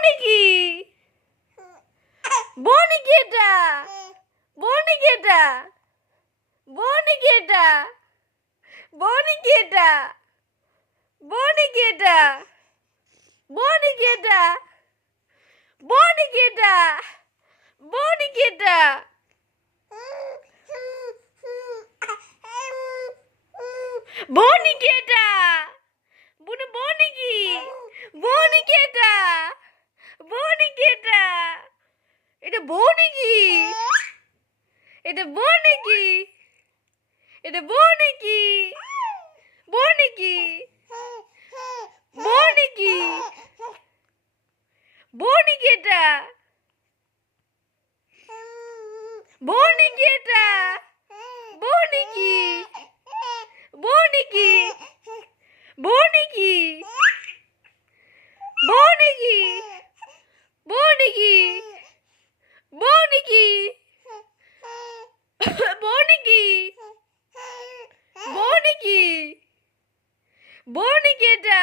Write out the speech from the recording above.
বনিকি বনিকি এটা বনিকি এটা বনিকি এটা বনিকি এটা বনিকি এটা বনিকি এটা বনিকি এটা বনিকি এটা বনিকি এটা বুনু বনিকি বনিকি এটা বনিকি এটা এটা বনিকি এটা বনিকি এটা বনিকি বনিকি বনিকি বনিকি এটা বনিকি এটা বনিকি বনিকি বনিকি বনিকি বনিকি বনিকি বনিকি বনিকি বনিকি এটা